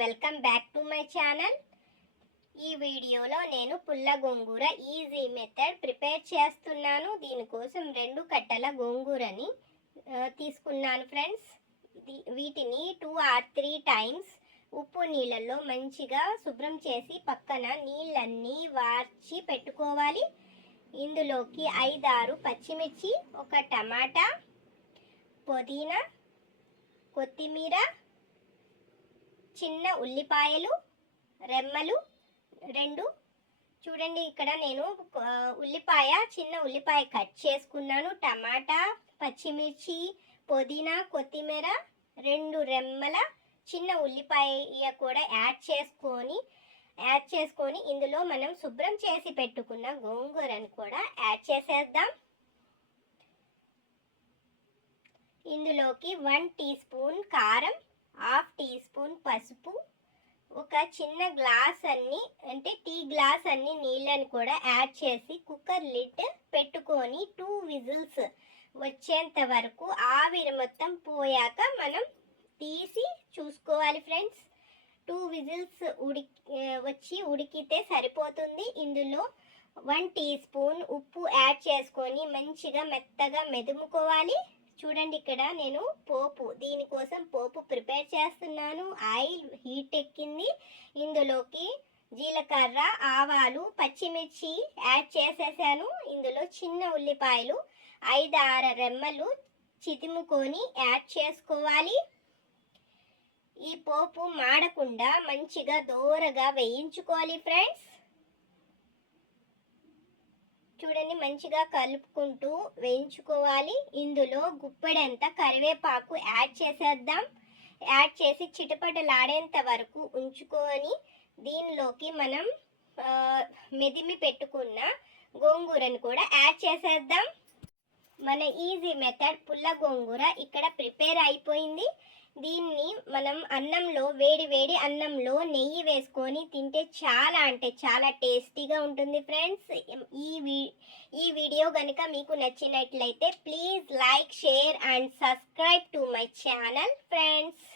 Welcome back to my channel. ఈ వీడియోలో నేను పుల్ల గోంగూర ఈజీ మెథడ్ ప్రిపేర్ చేస్తున్నాను. దీనికోసం 2 కట్టల గోంగూరని తీసుకున్నాను ఫ్రెండ్స్. వీటిని 2 or 3 టైమ్స్ ఉప్పు నీళ్ళల్లో మంచిగా శుభ్రం చేసి పక్కన నీళ్ళన్నీ వార్చి పెట్టుకోవాలి. ఇందులోకి 5-6 పచ్చిమిర్చి, 1 టమాటా, పుదీనా, కొత్తిమీర, చిన్న ఉల్లిపాయలు రెమ్మలు 2. చూడండి, ఇక్కడ నేను చిన్న ఉల్లిపాయ కట్ చేసుకున్నాను. టమాటా, పచ్చిమిర్చి, పుదీనా, కొత్తిమీర, 2 రెమ్మల చిన్న ఉల్లిపాయ కూడా యాడ్ చేసుకొని ఇందులో మనం శుభ్రం చేసి పెట్టుకున్న గోంగూరను కూడా యాడ్ చేసేద్దాం. ఇందులోకి 1 టీ స్పూన్ కారం, 1/2 టీ స్పూన్ పసుపు, ఒక చిన్న గ్లాస్ టీ గ్లాస్ అన్ని నీళ్ళని కూడా యాడ్ చేసి కుక్కర్ లిడ్ పెట్టుకొని 2 విజిల్స్ వచ్చేంత వరకు ఆవిరి మొత్తం పోయాక మనం తీసి చూసుకోవాలి ఫ్రెండ్స్. 2 విజిల్స్ ఉడికితే సరిపోతుంది. ఇందులో 1 టీ స్పూన్ ఉప్పు యాడ్ చేసుకొని మంచిగా మెత్తగా మెదుముకోవాలి. చూడండి, ఇక్కడ నేను దీనికోసం పోపు ప్రిపేర్ చేస్తున్నాను. ఆయిల్ హీట్ ఎక్కింది. ఇందులోకి జీలకర్ర, ఆవాలు, పచ్చిమిర్చి యాడ్ చేసేసాను. ఇందులో చిన్న ఉల్లిపాయలు 5-6 రెమ్మలు చితుముకొని యాడ్ చేసుకోవాలి. ఈ పోపు మాడకుండా మంచిగా దోరగా వేయించుకోవాలి ఫ్రెండ్స్. చూడండి, మంచిగా కలుపుకుంటూ వేయించుకోవాలి. ఇందులో గుప్పెడంత కరివేపాకు యాడ్ చేసేద్దాం. యాడ్ చేసి చిటపటలాడేంత వరకు ఉంచుకొని దీనిలోకి మనం మెదిమి పెట్టుకున్న గోంగూరను కూడా యాడ్ చేసేద్దాం. మన ఈజీ మెథడ్ పుల్ల గోంగూర ఇక్కడ ప్రిపేర్ అయిపోయింది. దీన్ని మనం వేడి అన్నంలో నెయ్యి వేసుకొని తింటే చాలా టేస్టీగా ఉంటుంది ఫ్రెండ్స్. ఈ వీడియో కనుక మీకు నచ్చినట్లయితే please like, share and subscribe to my channel friends.